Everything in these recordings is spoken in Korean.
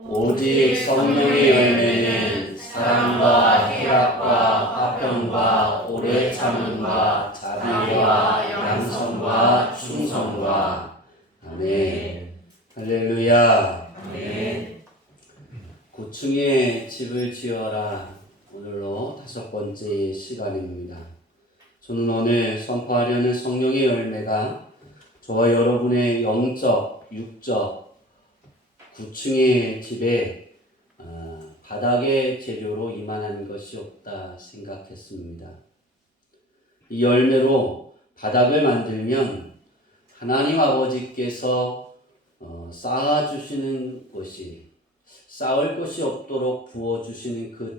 오직 성령의 열매는 사랑과 희락과 화평과 오래 참음과 자비와 양성과 충성과. 아멘. 할렐루야. 아멘. 9층에 집을 지어라. 오늘로 5번째 시간입니다. 저는 오늘 선포하려는 성령의 열매가 저와 여러분의 영적, 육적, 9층의 집에 바닥의 재료로 이만한 것이 없다 생각했습니다. 이 열매로 바닥을 만들면 하나님 아버지께서 쌓아주시는 것이, 쌓을 것이 없도록 부어주시는 그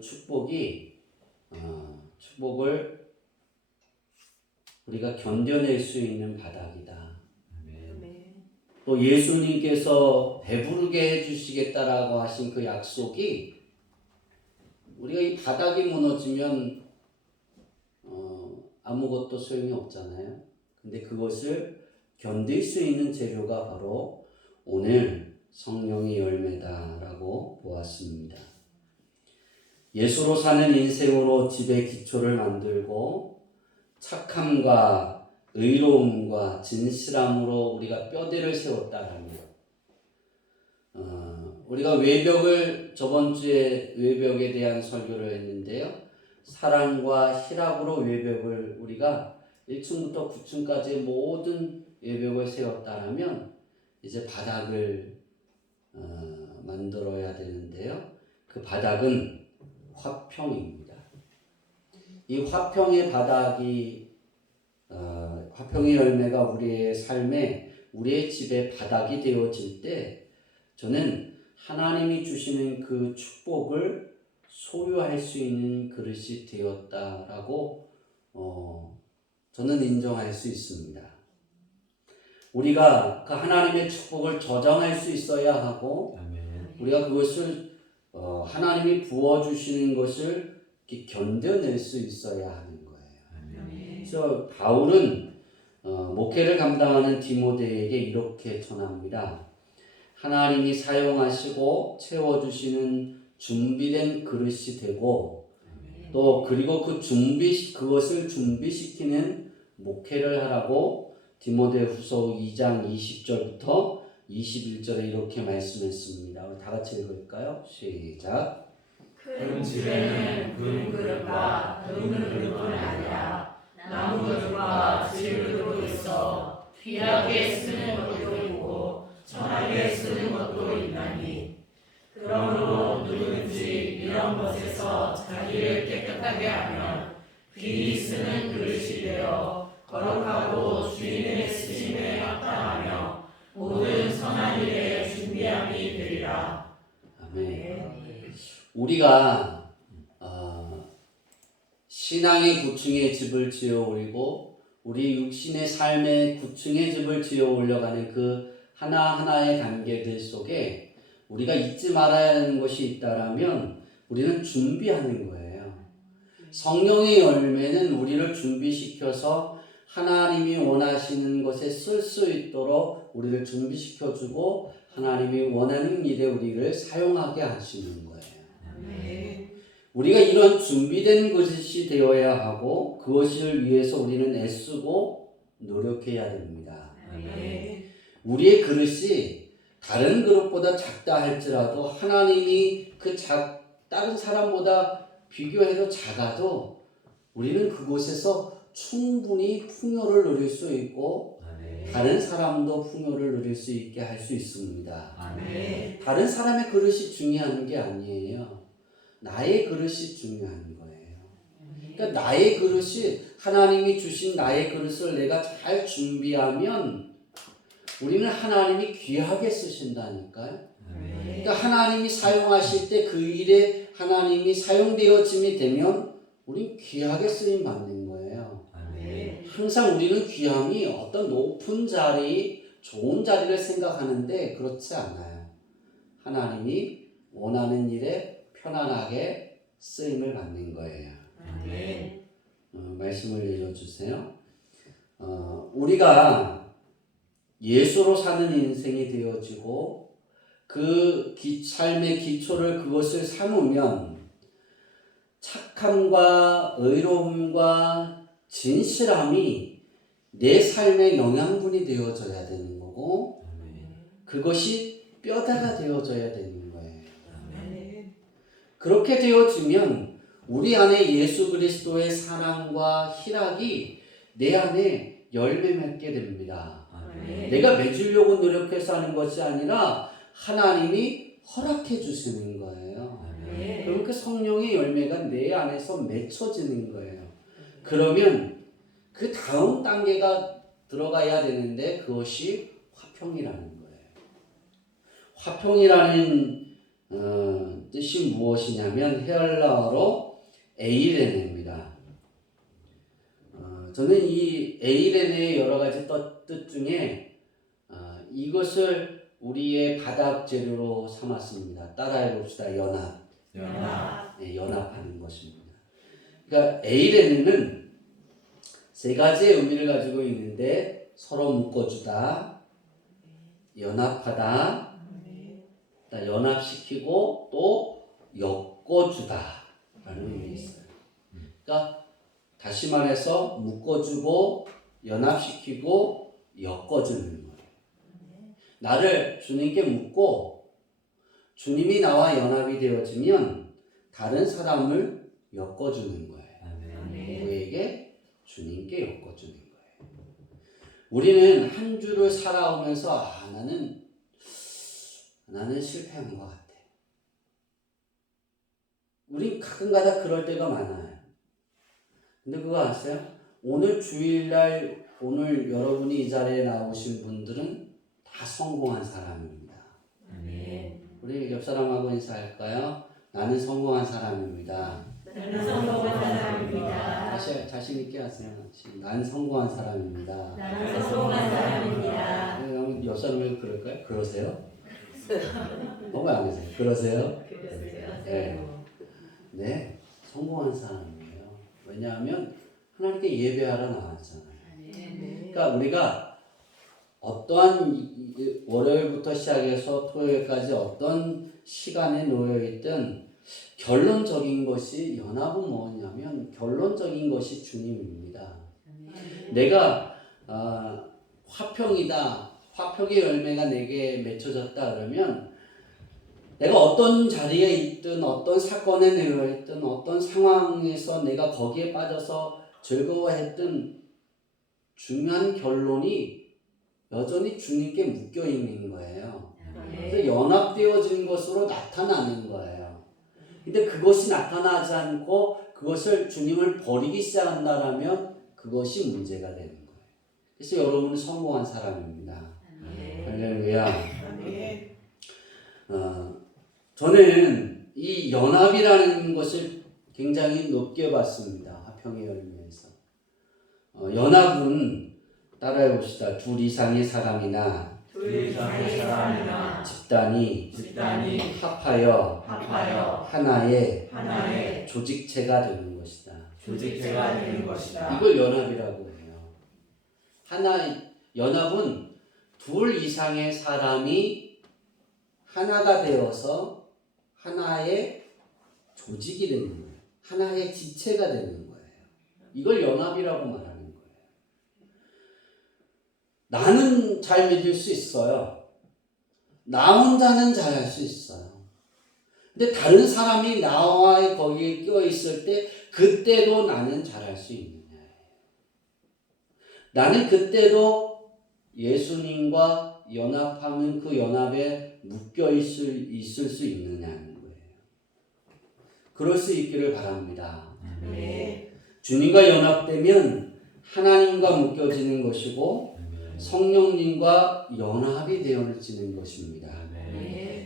축복을 우리가 견뎌낼 수 있는 바닥이다. 또 예수님께서 배부르게 해주시겠다라고 하신 그 약속이, 우리가 이 바닥이 무너지면 아무것도 소용이 없잖아요. 근데 그것을 견딜 수 있는 재료가 바로 오늘 성령의 열매다라고 보았습니다. 예수로 사는 인생으로 집의 기초를 만들고 착함과 의로움과 진실함으로 우리가 뼈대를 세웠다라면, 우리가 외벽을, 저번 주에 외벽에 대한 설교를 했는데요. 사랑과 희락으로 외벽을, 우리가 1층부터 9층까지의 모든 외벽을 세웠다라면 이제 바닥을 만들어야 되는데요. 그 바닥은 화평입니다. 이 화평의 바닥이, 화평의 열매가 우리의 삶에, 우리의 집에 바닥이 되어질 때 저는 하나님이 주시는 그 축복을 소유할 수 있는 그릇이 되었다라고 저는 인정할 수 있습니다. 우리가 그 하나님의 축복을 저장할 수 있어야 하고, 우리가 그것을 하나님이 부어주시는 것을 견뎌낼 수 있어야 하는 거예요. 그래서 바울은 목회를 감당하는 디모데에게 이렇게 전합니다. 하나님이 사용하시고 채워주시는 준비된 그릇이 되고, 또 그리고 그것을 준비시키는 목회를 하라고 디모데후서 2장 20절부터 21절에 이렇게 말씀했습니다. 우리 다 같이 읽을까요? 시작. 큰 집에는 금 그릇과 금 그릇뿐 아니라 나무 그릇과 질 그릇도 있어 귀하게 쓰는 것도 있고 천하게 쓰는 것도 있나니, 그러므로 누구든지 이런 것에서 자기를 깨끗하게 하면 귀히 쓰는 그릇이 되어 거룩하고 주인의 쓰심에 합당하며 모든 선한 일에 준비함이 되리라. 아멘. 우리가 신앙의 9층에 집을 지어 올리고 우리 육신의 삶의 9층에 집을 지어 올려가는 그 하나하나의 단계들 속에 우리가 잊지 말아야 하는 것이 있다라면 우리는 준비하는 거예요. 성령의 열매는 우리를 준비시켜서 하나님이 원하시는 것에 쓸 수 있도록 우리를 준비시켜주고 하나님이 원하는 일에 우리를 사용하게 하시는 거예요. 우리가 이런 준비된 것이 되어야 하고, 그것을 위해서 우리는 애쓰고 노력해야 됩니다. 우리의 그릇이 다른 그릇보다 작다 할지라도 하나님이 다른 사람보다 비교해도 작아도 우리는 그곳에서 충분히 풍요를 누릴 수 있고 다른 사람도 풍요를 누릴 수 있게 할 수 있습니다. 다른 사람의 그릇이 중요한 게 아니에요. 나의 그릇이 중요한 거예요. 그러니까 나의 그릇이, 하나님이 주신 나의 그릇을 내가 잘 준비하면 우리는 하나님이 귀하게 쓰신다니까요. 그러니까 하나님이 사용하실 때 그 일에 하나님이 사용되어짐이 되면 우린 귀하게 쓰임 받는 거예요. 항상 우리는 귀함이 어떤 높은 자리, 좋은 자리를 생각하는데 그렇지 않아요. 하나님이 원하는 일에 편안하게 쓰임을 받는 거예요. 말씀을 내려주세요. 우리가 예수로 사는 인생이 되어지고 그 삶의 기초를 그것을 삼으면 착함과 의로움과 진실함이 내 삶의 영양분이 되어져야 되는 거고 그것이 뼈다가 되어져야 되는 거예요. 그렇게 되어지면 우리 안에 예수 그리스도의 사랑과 희락이 내 안에 열매 맺게 됩니다. 내가 맺으려고 노력해서 하는 것이 아니라 하나님이 허락해 주시는 거예요. 그럼 그 성령의 열매가 내 안에서 맺혀지는 거예요. 그러면 그 다음 단계가 들어가야 되는데 그것이 화평이라는 거예요. 화평이라는 뜻이 무엇이냐면 헬라어로 에이레네입니다. 저는 이 에이레네의 여러 가지 뜻 중에 이것을 우리의 바닥 재료로 삼았습니다. 따라해 봅시다. 연합. 네, 연합하는 것입니다. 그러니까 에이레네는 세 가지의 의미를 가지고 있는데 서로 묶어주다, 연합하다, 연합시키고 또 엮어주다라는 의미가 있어요. 그러니까 다시 말해서 묶어주고 연합시키고 엮어주는 거예요. 나를 주님께 묶고 주님이 나와 연합이 되어지면 다른 사람을 엮어주는 거예요. 누구에게? 주님께 엮어주는 거예요. 우리는 한 주를 살아오면서 나는 실패한 것 같아. 우린 가끔가다 그럴 때가 많아요. 근데 그거 아세요? 오늘 주일날 오늘 여러분이 이 자리에 나오신 분들은 다 성공한 사람입니다. 우리 옆 사람하고 인사할까요? 나는 성공한 사람입니다. 나는 성공한 사람입니다. 다시 자신 있게 하세요. 난 성공한 사람입니다. 나는 성공한 사람입니다. 옆 사람이 그럴까요? 그러세요? 너무 안 계세요. 그러세요? 네, 성공한 사람이에요. 왜냐하면 하나님께 예배하러 나왔잖아요. 그러니까 우리가 어떠한 월요일부터 시작해서 토요일까지 어떤 시간에 놓여있든 결론적인 것이 연합은 뭐냐면 결론적인 것이 주님입니다. 내가 화평이다. 화평의 열매가 내게 맺혀졌다 그러면 내가 어떤 자리에 있든 어떤 사건에 놓여 있든 어떤 상황에서 내가 거기에 빠져서 즐거워했든 중요한 결론이 여전히 주님께 묶여 있는 거예요. 그래서 연합되어진 것으로 나타나는 거예요. 근데 그것이 나타나지 않고 그것을 주님을 버리기 시작한다면 그것이 문제가 되는 거예요. 그래서 여러분은 성공한 사람입니다. 할렐루야. 저는 이 연합이라는 것을 굉장히 높게 봤습니다. 화평의 열매에서. 연합은 따라해 봅시다. 둘 이상의 사람이나 집단이 합하여 하나의 조직체가 되는 것이다. 이걸 연합이라고 해요. 연합은 둘 이상의 사람이 하나가 되어서 하나의 조직이 되는 거예요. 하나의 지체가 되는 거예요. 이걸 연합이라고 말하는 거예요. 나는 잘 믿을 수 있어요. 나 혼자는 잘할 수 있어요. 근데 다른 사람이 나와 거기에 껴 있을 때 그때도 나는 잘할 수 있느냐. 나는 그때도 예수님과 연합하는 그 연합에 묶여 있을 수 있느냐는 거예요. 그럴 수 있기를 바랍니다. 주님과 연합되면 하나님과 묶여지는 것이고 성령님과 연합이 되어지는 것입니다.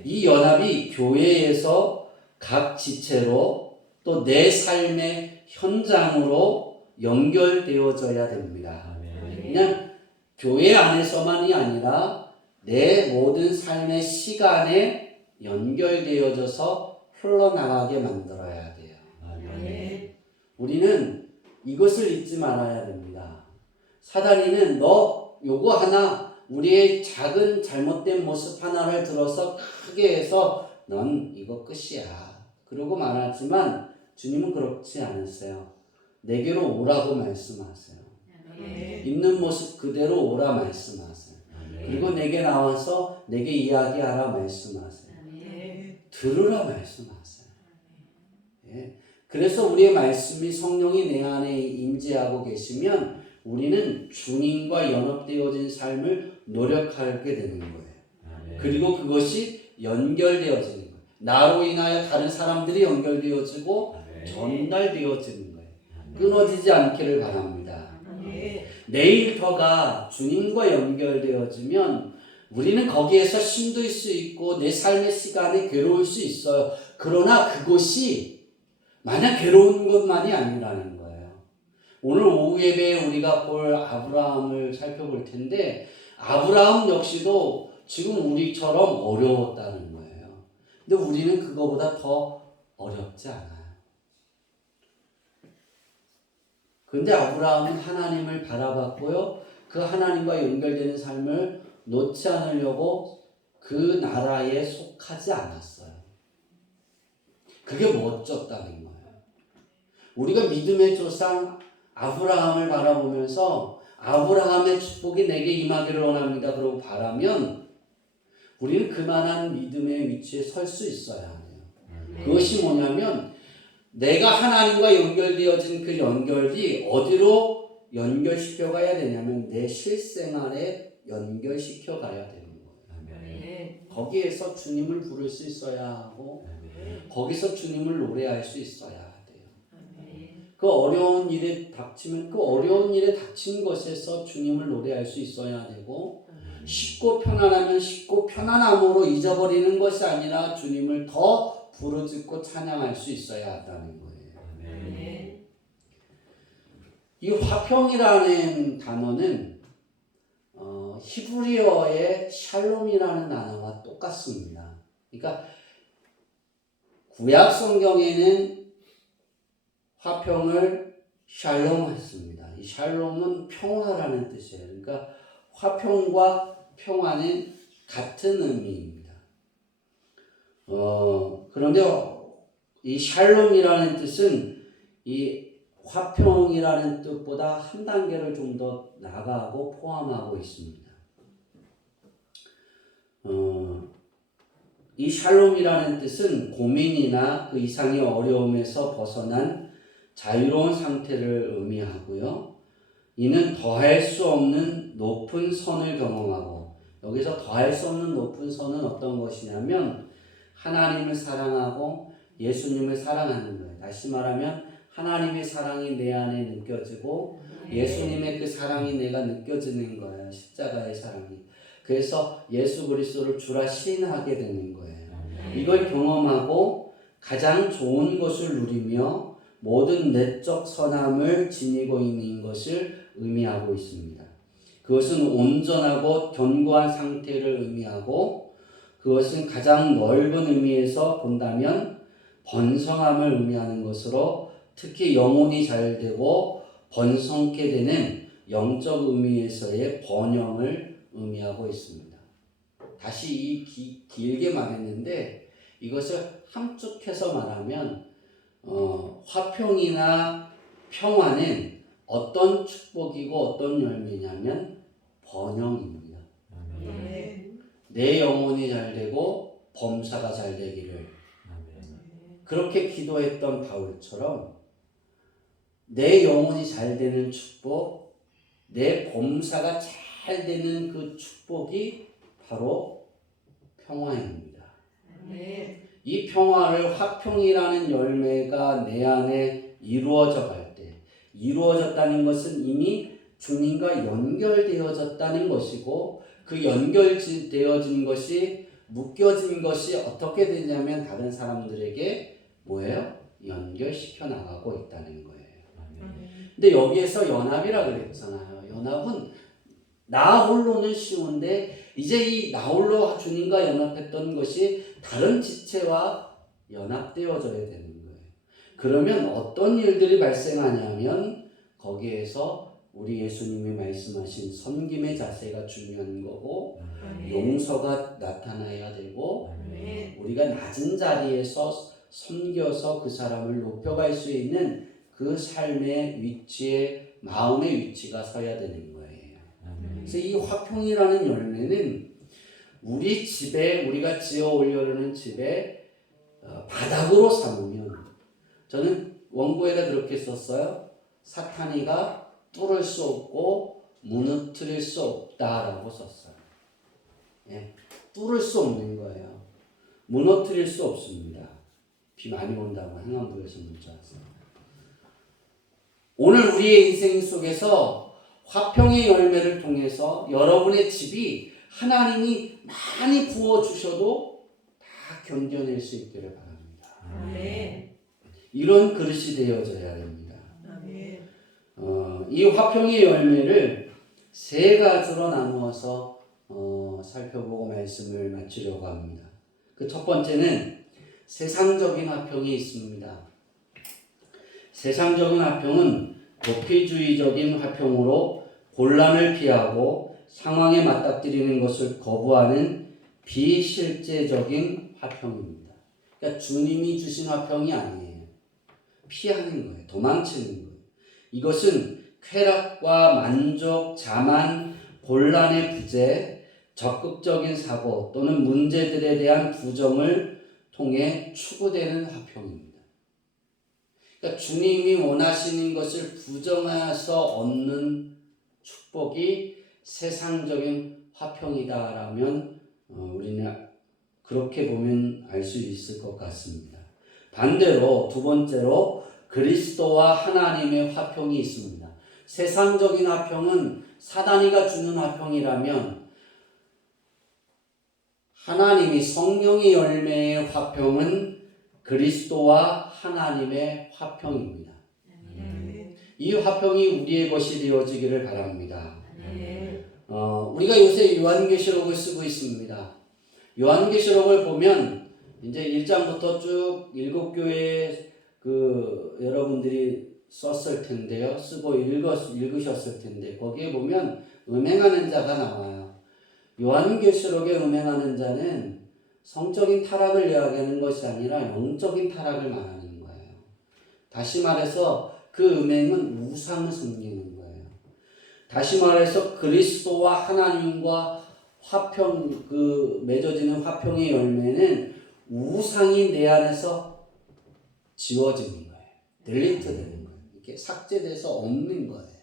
이 연합이 교회에서 각 지체로 또 내 삶의 현장으로 연결되어져야 됩니다. 그냥 교회 안에서만이 아니라 내 모든 삶의 시간에 연결되어져서 흘러나가게 만들어야 돼요. 우리는 이것을 잊지 말아야 됩니다. 사단이는 너 요거 하나 우리의 작은 잘못된 모습 하나를 들어서 크게 해서 넌 이거 끝이야. 그러고 말하지만 주님은 그렇지 않으세요. 내게로 오라고 말씀하세요. 있는 모습 그대로 오라 말씀하세요. 그리고 내게 나와서 내게 이야기하라 말씀하세요. 들으라 말씀하세요. 예. 그래서 우리의 말씀이 성령이 내 안에 임재하고 계시면 우리는 주님과 연합되어진 삶을 노력하게 되는 거예요. 그리고 그것이 연결되어지는 거예요. 나로 인하여 다른 사람들이 연결되어지고 전달되어지는 거예요. 끊어지지 않기를 바랍니다. 내일터가 주님과 연결되어지면 우리는 거기에서 힘들 수 있고 내 삶의 시간에 괴로울 수 있어요. 그러나 그것이 마냥 괴로운 것만이 아니라는 거예요. 오늘 오후 예배에 우리가 볼 아브라함을 살펴볼 텐데 아브라함 역시도 지금 우리처럼 어려웠다는 거예요. 근데 우리는 그거보다 더 어렵지 않아요. 그런데 아브라함은 하나님을 바라봤고요. 그 하나님과 연결되는 삶을 놓지 않으려고 그 나라에 속하지 않았어요. 그게 멋졌다는 거예요. 우리가 믿음의 조상 아브라함을 바라보면서 아브라함의 축복이 내게 임하기를 원합니다. 그러고 바라면 우리는 그만한 믿음의 위치에 설 수 있어야 해요. 그것이 뭐냐면 내가 하나님과 연결되어진 그 연결이 어디로 연결시켜 가야 되냐면 내 실생활에 연결시켜 가야 되는 거예요. 거기에서 주님을 부를 수 있어야 하고 거기서 주님을 노래할 수 있어야 돼요. 그 어려운 일에 닥치면 그 어려운 일에 닥친 것에서 주님을 노래할 수 있어야 되고 쉽고 편안하면 쉽고 편안함으로 잊어버리는 것이 아니라 주님을 더 부르짖고 찬양할 수 있어야 한다는 거예요. 이 화평이라는 단어는 히브리어의 샬롬이라는 단어와 똑같습니다. 그러니까 구약 성경에는 화평을 샬롬 했습니다. 이 샬롬은 평화라는 뜻이에요. 그러니까 화평과 평화는 같은 의미입니다. 그런데 이 샬롬이라는 뜻은 이 화평이라는 뜻보다 한 단계를 좀 더 나아가고 포함하고 있습니다. 이 샬롬이라는 뜻은 고민이나 그 이상의 어려움에서 벗어난 자유로운 상태를 의미하고요. 이는 더할 수 없는 높은 선을 경험하고, 여기서 더할 수 없는 높은 선은 어떤 것이냐면 하나님을 사랑하고 예수님을 사랑하는 거예요. 다시 말하면 하나님의 사랑이 내 안에 느껴지고 예수님의 그 사랑이 내가 느껴지는 거예요. 십자가의 사랑이. 그래서 예수 그리스도를 주라 시인하게 되는 거예요. 이걸 경험하고 가장 좋은 것을 누리며 모든 내적 선함을 지니고 있는 것을 의미하고 있습니다. 그것은 온전하고 견고한 상태를 의미하고 그것은 가장 넓은 의미에서 본다면 번성함을 의미하는 것으로 특히 영혼이 잘 되고 번성케 되는 영적 의미에서의 번영을 의미하고 있습니다. 다시 길게 말했는데 이것을 함축해서 말하면 화평이나 평화는 어떤 축복이고 어떤 열매냐면 번영입니다. 내 영혼이 잘 되고 범사가 잘 되기를. 그렇게 기도했던 바울처럼 내 영혼이 잘 되는 축복, 내 범사가 잘 되는 그 축복이 바로 평화입니다. 이 평화를 화평이라는 열매가 내 안에 이루어져 갈 때, 이루어졌다는 것은 이미 주님과 연결되어졌다는 것이고 그 연결되어진 것이 묶여진 것이 어떻게 되냐면 다른 사람들에게 뭐예요? 연결시켜 나가고 있다는 거예요. 근데 여기에서 연합이라 그랬잖아요. 연합은 나 홀로는 쉬운데 이제 이 나 홀로 주님과 연합했던 것이 다른 지체와 연합되어져야 되는 거예요. 그러면 어떤 일들이 발생하냐면 거기에서 우리 예수님이 말씀하신 섬김의 자세가 중요한 거고 아멘. 용서가 나타나야 되고 아멘. 우리가 낮은 자리에서 섬겨서 그 사람을 높여갈 수 있는 그 삶의 위치에 마음의 위치가 서야 되는 거예요. 그래서 이 화평이라는 열매는 우리 집에 우리가 지어 올려는 집에 바닥으로 삼으면 저는 원고에다 그렇게 썼어요. 사탄이가 뚫을 수 없고 무너뜨릴 수 없다라고 썼어요. 예, 뚫을 수 없는 거예요. 무너뜨릴 수 없습니다. 비 많이 온다고 행안부에서 문자 왔어요. 오늘 우리의 인생 속에서 화평의 열매를 통해서 여러분의 집이 하나님이 많이 부어주셔도 다 견뎌낼 수 있기를 바랍니다. 아멘. 이런 그릇이 되어져야 됩니다. 아멘. 이 화평의 열매를 세 가지로 나누어서 살펴보고 말씀을 마치려고 합니다. 그 첫 번째는 세상적인 화평이 있습니다. 세상적인 화평은 도피주의적인 화평으로 곤란을 피하고 상황에 맞닥뜨리는 것을 거부하는 비실제적인 화평입니다. 그러니까 주님이 주신 화평이 아니에요. 피하는 거예요. 도망치는 거예요. 이것은 쾌락과 만족, 자만, 곤란의 부재, 적극적인 사고 또는 문제들에 대한 부정을 통해 추구되는 화평입니다. 그러니까 주님이 원하시는 것을 부정해서 얻는 축복이 세상적인 화평이다라면 우리는 그렇게 보면 알 수 있을 것 같습니다. 반대로 두 번째로 그리스도와 하나님의 화평이 있습니다. 세상적인 화평은 사단이가 주는 화평이라면 하나님이 성령의 열매의 화평은 그리스도와 하나님의 화평입니다. 아멘. 이 화평이 우리의 것이 되어지기를 바랍니다. 아멘. 우리가 요새 요한계시록을 쓰고 있습니다. 요한계시록을 보면 이제 1장부터 쭉 7교회 여러분들이 썼을 텐데요. 쓰고 읽으셨을 텐데 거기에 보면 음행하는 자가 나와요. 요한계시록에 음행하는 자는 성적인 타락을 이야기하는 것이 아니라 영적인 타락을 말하는 거예요. 다시 말해서 그 음행은 우상을 섬기는 거예요. 다시 말해서 그리스도와 하나님과 화평, 맺어지는 화평의 열매는 우상이 내 안에서 지워지는 거예요. 딜리트 되는 거예요. 이렇게 삭제돼서 없는 거예요.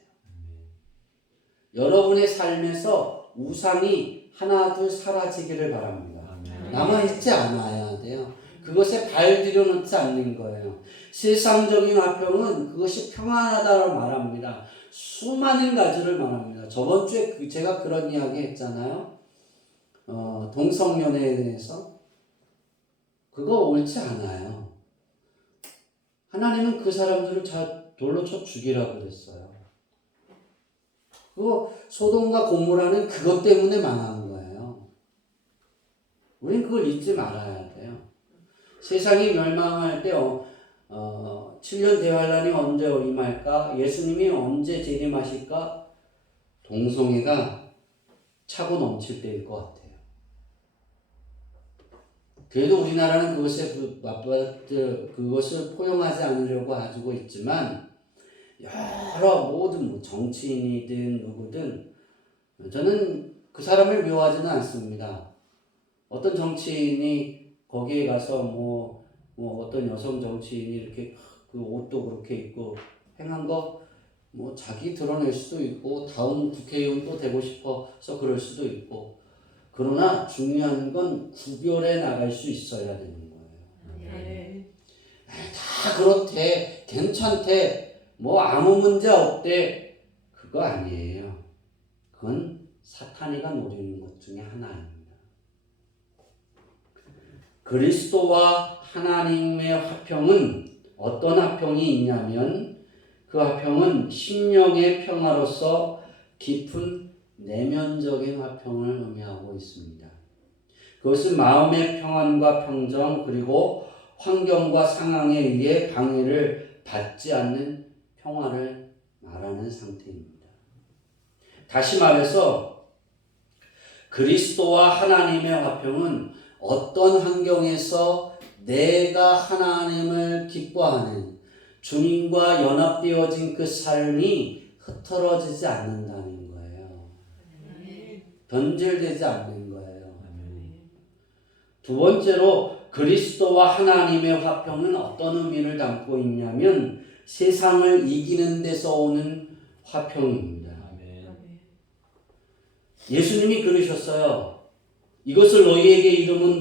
여러분의 삶에서 우상이 하나 둘 사라지기를 바랍니다. 남아있지 않아야 돼요. 그것에 발 들여놓지 않는 거예요. 세상적인 화평은 그것이 평안하다고 말합니다. 수많은 가지를 말합니다. 저번 주에 제가 그런 이야기 했잖아요. 동성연애에 대해서. 그거 옳지 않아요. 하나님은 그 사람들을 돌로 쳐 죽이라고 그랬어요. 그거 소돔과 고모라는 그것 때문에 망한 거예요. 우린 그걸 잊지 말아야 돼요. 세상이 멸망할 때 7년 대환란이 언제 임할까? 예수님이 언제 재림하실까? 동성애가 차고 넘칠 때일 것 같아요. 그래도 우리나라는 그것을 포용하지 않으려고 가지고 있지만 여러 모든 정치인이든 누구든 저는 그 사람을 묘하지는 않습니다. 어떤 정치인이 거기에 가서 어떤 여성 정치인이 이렇게 그 옷도 그렇게 입고 행한 거 자기 드러낼 수도 있고 다음 국회의원도 되고 싶어서 그럴 수도 있고 그러나 중요한 건 구별해 나갈 수 있어야 되는 거예요. 아멘. 다 그렇대, 괜찮대, 아무 문제 없대. 그거 아니에요. 그건 사탄이가 노리는 것 중에 하나입니다. 그리스도와 하나님의 화평은 어떤 화평이 있냐면 그 화평은 심령의 평화로서 깊은 내면적인 화평을 의미하고 있습니다. 그것은 마음의 평안과 평정 그리고 환경과 상황에 의해 방해를 받지 않는 평화를 말하는 상태입니다. 다시 말해서 그리스도와 하나님의 화평은 어떤 환경에서 내가 하나님을 기뻐하는 주님과 연합되어진 그 삶이 흐트러지지 않는다는 거예요. 변질되지 않는 거예요. 두 번째로 그리스도와 하나님의 화평은 어떤 의미를 담고 있냐면 세상을 이기는 데서 오는 화평입니다. 예수님이 그러셨어요. 이것을 너희에게 이름은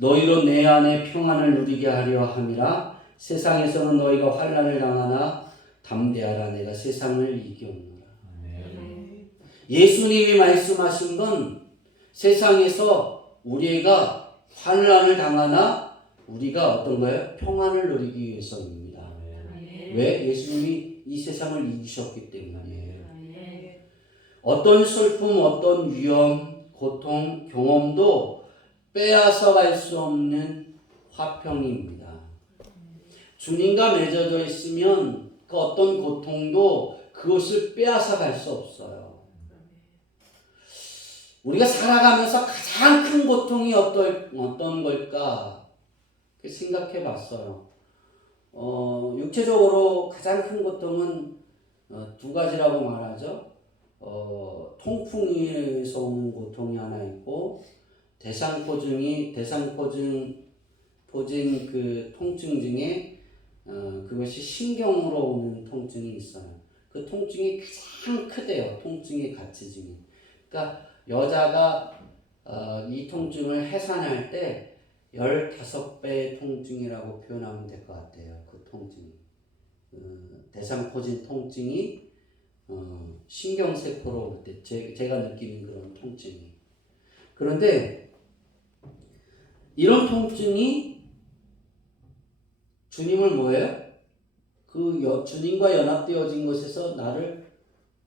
너희로 내 안에 평안을 누리게 하려 함이라. 세상에서는 너희가 환난을 당하나 담대하라. 내가 세상을 이기었노라. 예수님이 말씀하신 건 세상에서 우리가 환난을 당하나 우리가 어떤 거예요? 평안을 누리기 위해서입니다. 왜? 예수님이 이 세상을 이기셨기 때문이에요. 어떤 슬픔, 어떤 위험, 고통, 경험도 빼앗아 갈 수 없는 화평입니다. 주님과 맺어져 있으면 그 어떤 고통도 그것을 빼앗아 갈 수 없어요. 우리가 살아가면서 가장 큰 고통이 어떤 걸까 생각해 봤어요. 육체적으로 가장 큰 고통은 두 가지라고 말하죠. 통풍에서 오는 고통이 하나 있고 대상포진 그 통증 중에 그것이 신경으로 오는 통증이 있어요. 그 통증이 가장 크대요. 통증의 가치 중에. 그러니까 여자가 이 통증을 해산할 때 15배의 통증이라고 표현하면 될 것 같아요. 그 통증이. 대상포진 통증이 신경세포로 올 때 제가 느끼는 그런 통증이. 그런데 이런 통증이 주님을 뭐예요? 주님과 연합되어진 것에서 나를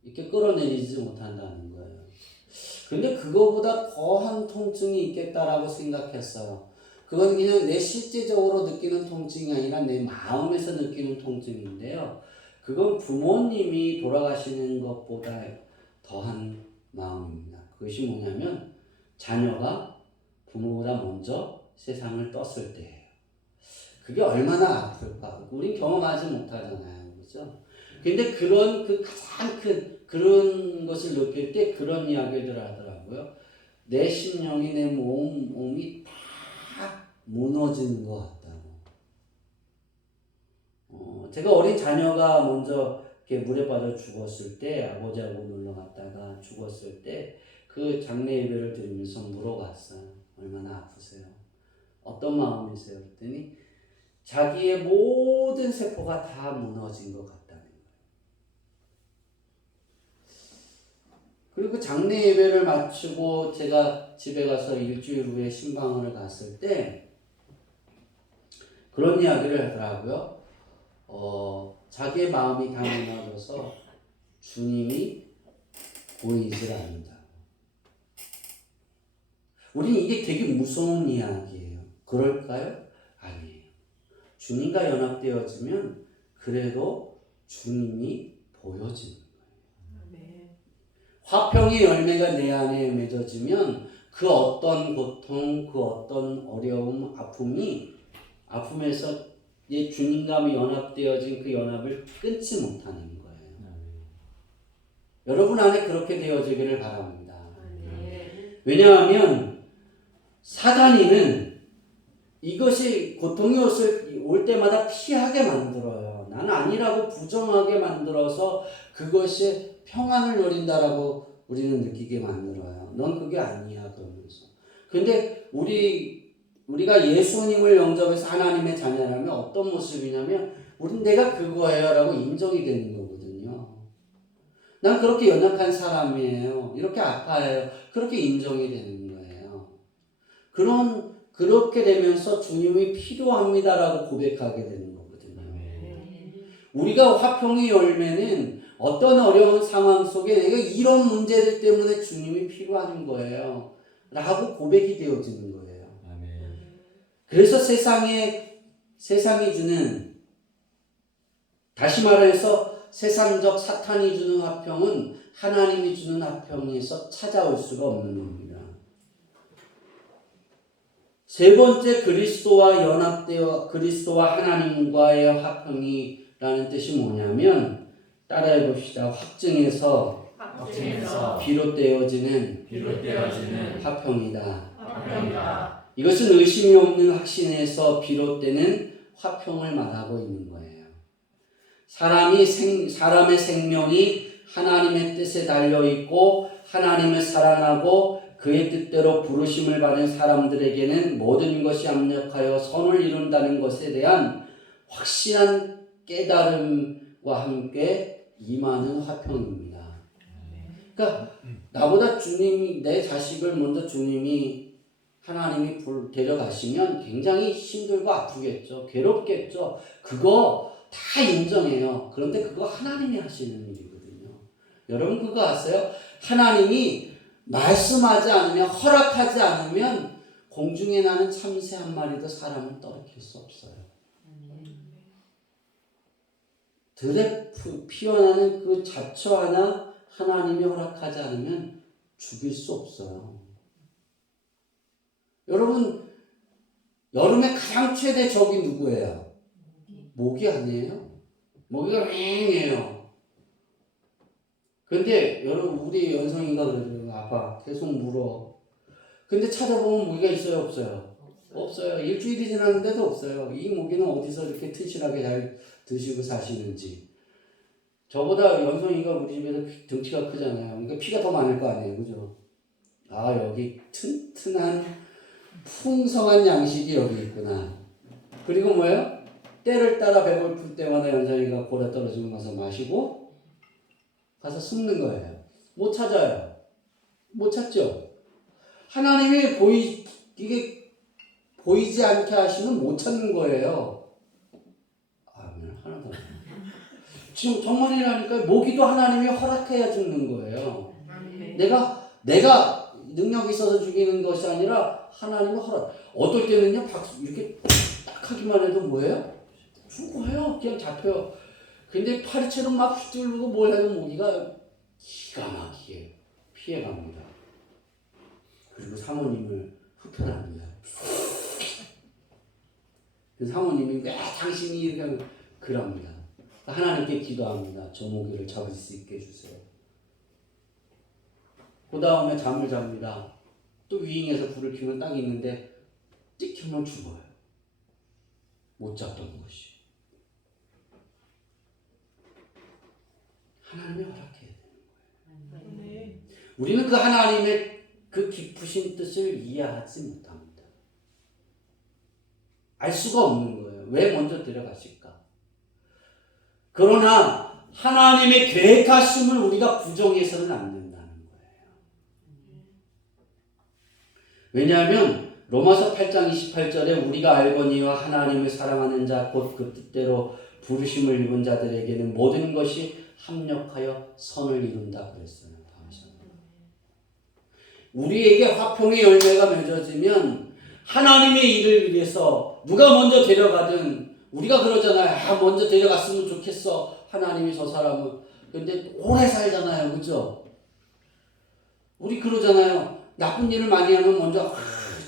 이렇게 끌어내리지 못한다는 거예요. 근데 그거보다 더한 통증이 있겠다라고 생각했어요. 그건 그냥 내 실제적으로 느끼는 통증이 아니라 내 마음에서 느끼는 통증인데요. 그건 부모님이 돌아가시는 것보다 더한 마음입니다. 그것이 뭐냐면 자녀가 부모보다 먼저 세상을 떴을 때예요. 그게 얼마나 아플까? 우린 경험하지 못하잖아요. 그렇죠? 근데 가장 큰 그런 것을 느낄 때 그런 이야기들 하더라고요. 내 심령이 내 몸이 다 무너지는 것 같다고. 제가 어린 자녀가 먼저 이렇게 물에 빠져 죽었을 때 아버지하고 놀러 갔다가 죽었을 때 그 장례 예배를 드리면서 물어봤어요. 얼마나 아프세요? 어떤 마음이세요? 그랬더니 자기의 모든 세포가 다 무너진 것 같다는 거예요. 그리고 장례 예배를 마치고 제가 집에 가서 일주일 후에 신방을 갔을 때 그런 이야기를 하더라고요. 자기의 마음이 다 무너져서 주님이 보이질 않는다. 우리는 이게 되게 무서운 이야기예요. 그럴까요? 아니에요. 주님과 연합되어지면 그래도 주님이 보여지는 거예요. 화평의 열매가 내 안에 맺어지면 그 어떤 고통, 그 어떤 어려움, 아픔에서 주님과 연합되어진 그 연합을 끊지 못하는 거예요. 여러분 안에 그렇게 되어지기를 바랍니다. 왜냐하면 사단이는 이것이 고통이 올 때마다 피하게 만들어요. 나는 아니라고 부정하게 만들어서 그것이 평안을 누린다라고 우리는 느끼게 만들어요. 넌 그게 아니야 그러면서. 근데 우리가 예수님을 영접해서 하나님의 자녀라면 어떤 모습이냐면 우린 내가 그거예요 라고 인정이 되는 거거든요. 난 그렇게 연약한 사람이에요. 이렇게 아파해요. 그렇게 인정이 되는 거예요. 그렇게 되면서 주님이 필요합니다라고 고백하게 되는 거거든요. 우리가 화평의 열매는 어떤 어려운 상황 속에 내가 이런 문제들 때문에 주님이 필요한 거예요. 라고 고백이 되어지는 거예요. 그래서 세상이 주는, 다시 말해서 세상적 사탄이 주는 화평은 하나님이 주는 화평에서 찾아올 수가 없는 겁니다. 세 번째, 그리스도와 연합되어 그리스도와 하나님과의 화평이라는 뜻이 뭐냐면, 따라해 봅시다. 확증에서 비롯되어지는 화평이다. 이것은 의심이 없는 확신에서 비롯되는 화평을 말하고 있는 거예요. 사람의 생명이 하나님의 뜻에 달려있고 하나님을 사랑하고 그의 뜻대로 부르심을 받은 사람들에게는 모든 것이 합력하여 선을 이룬다는 것에 대한 확실한 깨달음과 함께 임하는 화평입니다. 그러니까 나보다 주님이, 내 자식을 먼저 주님이 하나님이 데려가시면 굉장히 힘들고 아프겠죠. 괴롭겠죠. 그거 다 인정해요. 그런데 그거 하나님이 하시는 일이거든요. 여러분 그거 아세요? 하나님이 말씀하지 않으면, 허락하지 않으면 공중에 나는 참새 한 마리도 사람을 떨어뜨릴 수 없어요. 들에 피어나는 그 잡초 하나 하나님이 허락하지 않으면 죽일 수 없어요. 여러분, 여름에 가장 최대 적이 누구예요? 모기 아니에요? 모기가 맹해요. 근데 여러분, 우리 연성이가 그래요. 아빠 계속 물어. 근데 찾아보면 모기가 있어요, 없어요? 없어요. 일주일이 지났는데도 없어요. 이 모기는 어디서 이렇게 튼실하게 잘 드시고 사시는지. 저보다 연성이가 우리 집에서 등치가 크잖아요. 그러니까 피가 더 많을 거 아니에요, 그죠? 아, 여기 튼튼한 풍성한 양식이 여기 있구나. 그리고 뭐예요? 때를 따라 배고플 때마다 연성이가 고래 떨어지면 가서 마시고 가서 숨는 거예요. 못 찾아요. 못 찾죠? 하나님이 이게 보이지 않게 하시면 못 찾는 거예요. 아멘. 하나도 지금 정말이라니까 모기도 하나님이 허락해야 죽는 거예요. 내가 능력이 있어서 죽이는 것이 아니라 하나님의 허락. 어떨 때는요, 이렇게 딱 하기만 해도 뭐예요? 죽어요. 그냥 잡혀요. 근데 파리채로 막 휘두르고 뭘 해도 모기가 기가 막히게 피해갑니다. 그리고 사모님을 흡혈합니다. 그 사모님이 왜 당신이 이렇게 하면 그럽니다. 하나님께 기도합니다. 저 모기를 잡을 수 있게 해주세요. 그 다음에 잠을 잡니다. 또 위잉에서 불을 켜면 딱 있는데 띡 켜면 죽어요. 못 잡던 것이. 하나님이 허락해야 되는 거예요. 우리는 그 하나님의 그 깊으신 뜻을 이해하지 못합니다. 알 수가 없는 거예요. 왜 먼저 데려가실까? 그러나 하나님의 계획하심을 우리가 부정해서는 안 된다는 거예요. 왜냐하면 로마서 8장 28절에 우리가 알거니와 하나님을 사랑하는 자 곧 그 뜻대로 부르심을 입은 자들에게는 모든 것이 합력하여 선을 이룬다 그랬어요. 우리에게 화평의 열매가 맺어지면 하나님의 일을 위해서 누가 먼저 데려가든 우리가 그러잖아요. 먼저 데려갔으면 좋겠어. 하나님이 저 사람은. 근데 오래 살잖아요. 그죠? 우리 그러잖아요. 나쁜 일을 많이 하면 먼저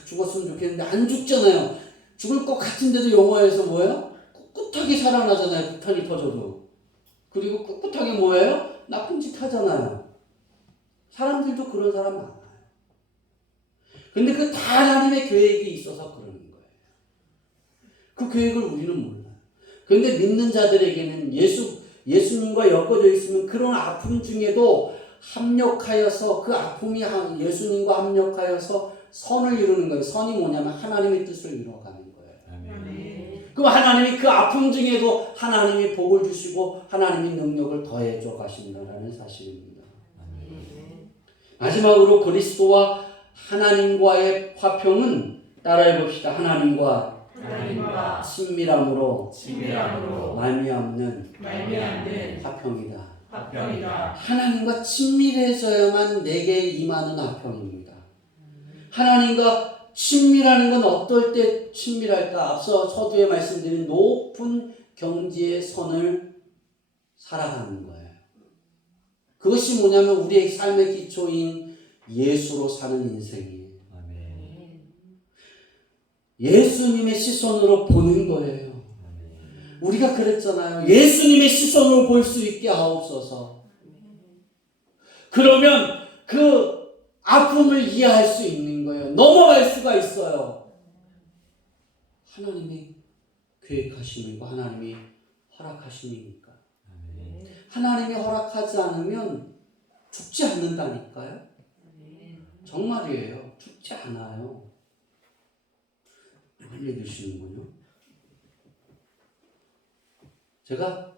죽었으면 좋겠는데 안 죽잖아요. 죽을 것 같은데도 영화에서 뭐예요? 꿋꿋하게 살아나잖아요. 폭탄이 터져도. 그리고 꿋꿋하게 뭐예요? 나쁜 짓 하잖아요. 사람들도 그런 사람 많아요. 근데 그 다 하나님의 계획이 있어서 그러는 거예요. 그 계획을 우리는 몰라요. 그런데 믿는 자들에게는 예수님과 엮어져 있으면 그런 아픔 중에도 합력하여서 그 아픔이 예수님과 합력하여서 선을 이루는 거예요. 선이 뭐냐면 하나님의 뜻을 이루어가는 거예요. 아멘. 그럼 하나님이 그 아픔 중에도 하나님이 복을 주시고 하나님이 능력을 더해줘 가신다라는 사실입니다. 아멘. 마지막으로 그리스도와 하나님과의 화평은 따라해 봅시다. 하나님과 친밀함으로 말미암는 화평이다. 하나님과 친밀해져야만 내게 임하는 화평입니다. 하나님과 친밀하는 건 어떨 때 친밀할까? 앞서 서두에 말씀드린 높은 경지의 선을 살아가는 거예요. 그것이 뭐냐면 우리의 삶의 기초인 예수로 사는 인생이에요. 예수님의 시선으로 보는 거예요. 우리가 그랬잖아요. 예수님의 시선으로 볼 수 있게 하옵소서. 그러면 그 아픔을 이해할 수 있는 거예요. 넘어갈 수가 있어요. 하나님이 계획하시는 거, 하나님이 허락하시니까. 하나님이 허락하지 않으면 죽지 않는다니까요. 정말이에요. 죽지 않아요. 알려주시는군요. 제가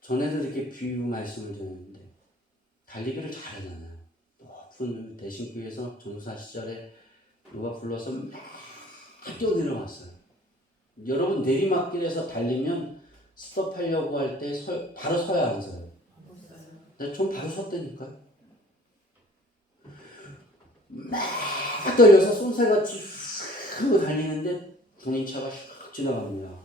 전에도 이렇게 비유 말씀을 드렸는데 달리기를 잘하잖아요. 높은 대신교에서 전사 시절에 누가 불러서 막 뛰어내려왔어요. 여러분 내리막길에서 달리면 스톱하려고 할 때 바로 서야 안 서요? 근데 전 바로 섰다니까요. 막 떨려서 쏜살같이 슉 달리는데 군인차가 슉 지나갑니다.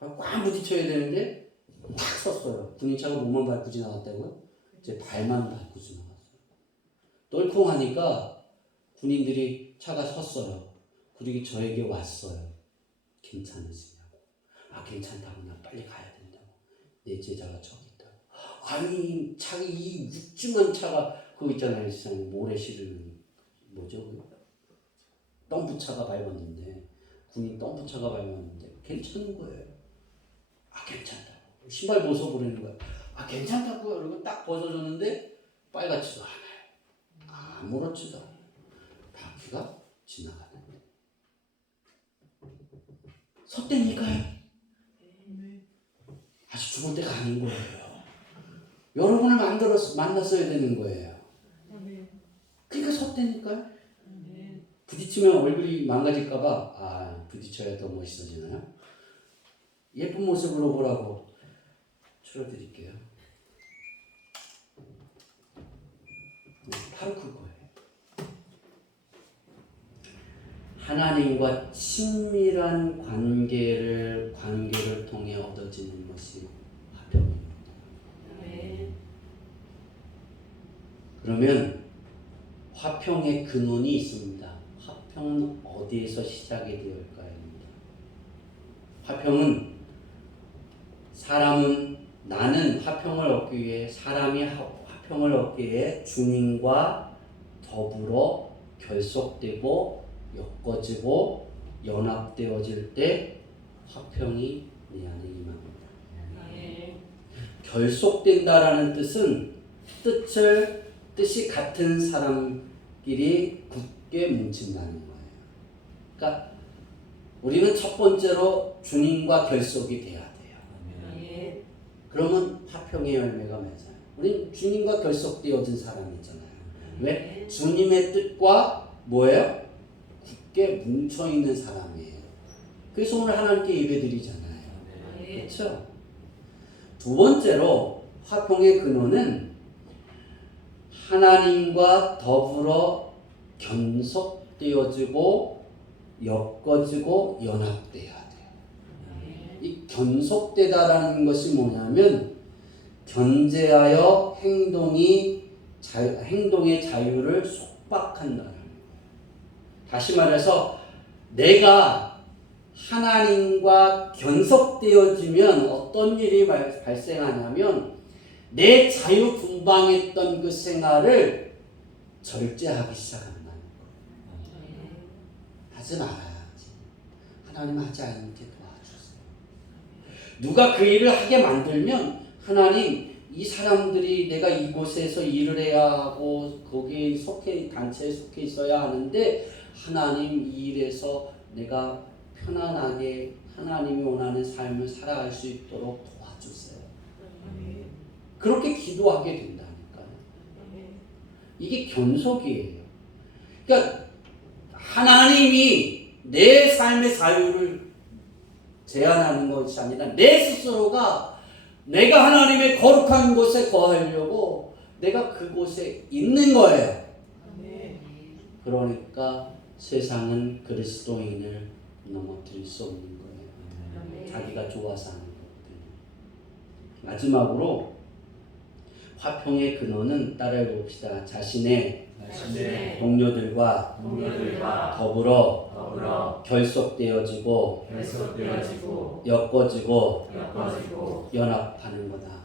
꽉 부딪혀야 되는데 탁 섰어요. 군인차가 몸만 밟고 지나갔다고요? 제 발만 밟고 지나갔어요. 똘콩하니까 군인들이 차가 섰어요. 그리고 저에게 왔어요. 괜찮으시냐고. 아 괜찮다고. 나 빨리 가야 된다고. 내 제자가 저기 있다고. 아니 차가 이 육중한 차가 그거 있잖아요. 세상에 모래 실은 뭐죠? 덤프차가 밟았는데 군인 덤프차가 밟았는데 괜찮은 거예요. 아 괜찮다고. 신발 벗어버리는 거야. 아 괜찮다고요. 그리고 딱 벗어줬는데 빨갛지도 않아요. 아무렇지도 않아요. 바퀴가 지나가는데 섰다니까요. 아직 죽을 때가 아닌 거예요. 여러분을 만났어야 되는 거예요. 그러니까 섰다니까요. 부딪히면 얼굴이 망가질까봐 부딪혀야 더 멋있어지나요? 예쁜 모습으로 보라고 틀어드릴게요. 바로 그거예요. 하나님과 친밀한 관계를 통해 얻어지는 것이 화평입니다. 그러면 화평의 근원이 있습니다. 화평은 어디에서 시작이 되었을까요? 화평은 나는 화평을 얻기 위해 사람이 화평을 얻기 위해 주님과 더불어 결속되고 엮어지고 연합되어질 때 화평이 내 안에 임합니다. 결속된다라는 뜻이 같은 사람끼리 굳게 뭉친다는 거예요. 그러니까 우리는 첫 번째로 주님과 결속이 돼야 돼요. 그러면 화평의 열매가 맺어요. 우리는 주님과 결속되어진 사람이잖아요. 왜? 주님의 뜻과 뭐예요? 굳게 뭉쳐있는 사람이에요. 그래서 오늘 하나님께 예배드리잖아요. 그렇죠? 두 번째로 화평의 근원은 하나님과 더불어 견속되어지고 엮어지고 연합돼야 돼요. 이 견속되다라는 것이 뭐냐면 견제하여 행동의 자유를 속박한다는 거예요. 다시 말해서 내가 하나님과 견속되어지면 어떤 일이 발생하냐면 내 자유분방했던 그 생활을 절제하기 시작한다는 거예요. 하지 말아야지. 하나님 하지 않게 도와주세요. 누가 그 일을 하게 만들면 하나님 이 사람들이 내가 이곳에서 일을 해야 하고 거기에 단체에 속해 있어야 하는데 하나님 이 일에서 내가 편안하게 하나님이 원하는 삶을 살아갈 수 있도록 도와주세요. 그렇게 기도하게 된다니까요. 이게 견속이에요. 그러니까 하나님이 내 삶의 자유를 제한하는 것이 아니라 내 스스로가 내가 하나님의 거룩한 곳에 거하려고 내가 그곳에 있는 거예요. 그러니까 세상은 그리스도인을 넘어뜨릴 수 없는 거예요. 자기가 좋아서 하는 것들. 마지막으로 화평의 근원은 따라해 봅시다. 자신의 동료들과 더불어 결속되어지고 엮어지고 연합하는 거다.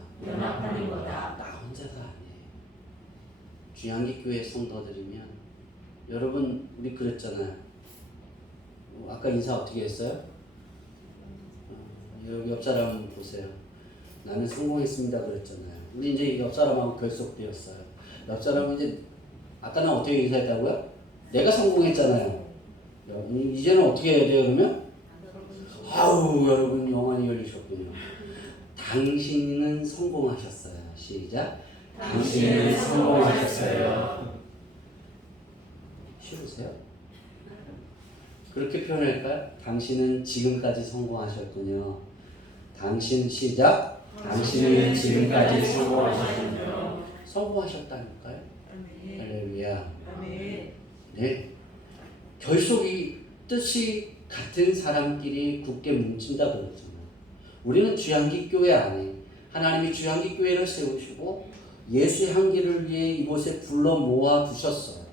나 혼자가 아니에요. 주양기 교회 성도들이면 여러분 우리 그랬잖아요. 아까 인사 어떻게 했어요? 여기 옆 사람 보세요. 나는 성공했습니다 그랬잖아요. 우리 이제 옆 사람하고 결속되었어요. 옆 사람은 이제 아까는 어떻게 인사했다고요? 내가 성공했잖아요. 이제는 어떻게 해야 돼요 그러면? 아우 여러분 영안이 열리셨군요. 당신은 성공하셨어요. 시작. 당신은 성공하셨어요. 쉬우세요? 그렇게 표현할까요? 당신은 지금까지 성공하셨군요. 당신 시작. 당신은 지금까지 성공하셨군요. 성공하셨다니까요. 할렐루야. 네. 결속이 뜻이 같은 사람끼리 굳게 뭉친다 그랬잖아요. 우리는 주양기 교회 안에 하나님이 주양기 교회를 세우시고 예수의 향기를 위해 이곳에 불러 모아 두셨어요.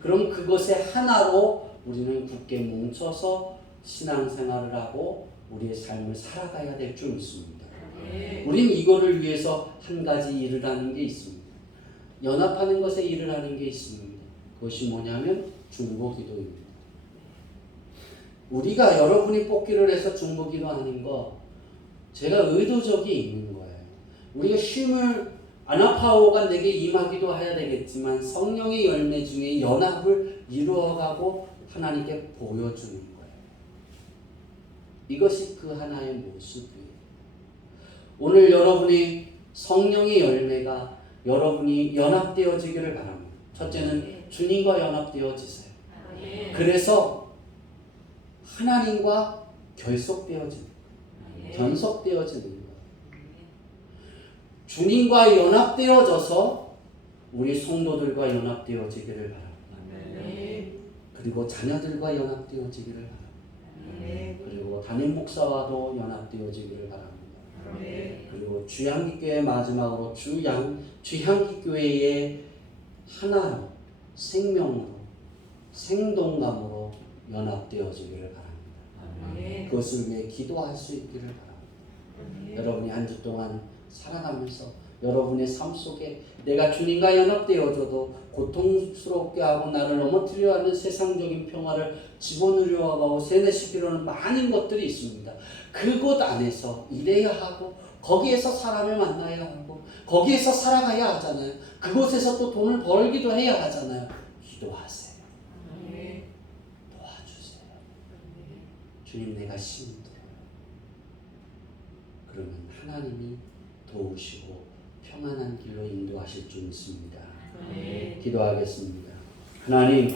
그럼 그것의 하나로 우리는 굳게 뭉쳐서 신앙생활을 하고 우리의 삶을 살아가야 될 줄 믿습니다. 우린 이거를 위해서 한 가지 일을 하는 게 있습니다. 연합하는 것에 일을 하는 게 있습니다. 그것이 뭐냐면 중보기도입니다. 우리가 여러분이 뽑기를 해서 중보기도 하는 거 제가 의도적이 있는 거예요. 우리가 쉼을 아나파오가 내게 임하기도 해야 되겠지만 성령의 열매 중에 연합을 이루어가고 하나님께 보여주는 거예요. 이것이 그 하나의 모습이에요. 오늘 여러분이 성령의 열매가 여러분이 연합되어지기를 바랍니다. 첫째는 주님과 연합되어지세요. 그래서 하나님과 결속되어지는 거예요. 견속되어지는 거예요. 주님과 연합되어져서 우리 성도들과 연합되어지기를 바랍니다. 그리고 자녀들과 연합되어지기를 바랍니다. 그리고 담임 목사와도 연합되어지기를 바랍니다. 그리고 주향기교회 마지막으로 주향기교회의 하나로 생명으로 생동감으로 연합되어지기를 바랍니다. 그것을 위해 기도할 수 있기를 바랍니다. 여러분이 한 주 동안 살아가면서 여러분의 삶 속에 내가 주님과 연합되어져도 고통스럽게 하고 나를 넘어뜨려 하는 세상적인 평화를 집어넣으려고 세뇌시키려는 많은 것들이 있습니다. 그곳 안에서 일해야 하고 거기에서 사람을 만나야 하고 거기에서 살아가야 하잖아요. 그곳에서 또 돈을 벌기도 해야 하잖아요. 기도하세요. 도와주세요. 주님 내가 힘들어요. 그러면 하나님이 도우시고 평안한 길로 인도하실 줄 믿습니다. 기도하겠습니다. 하나님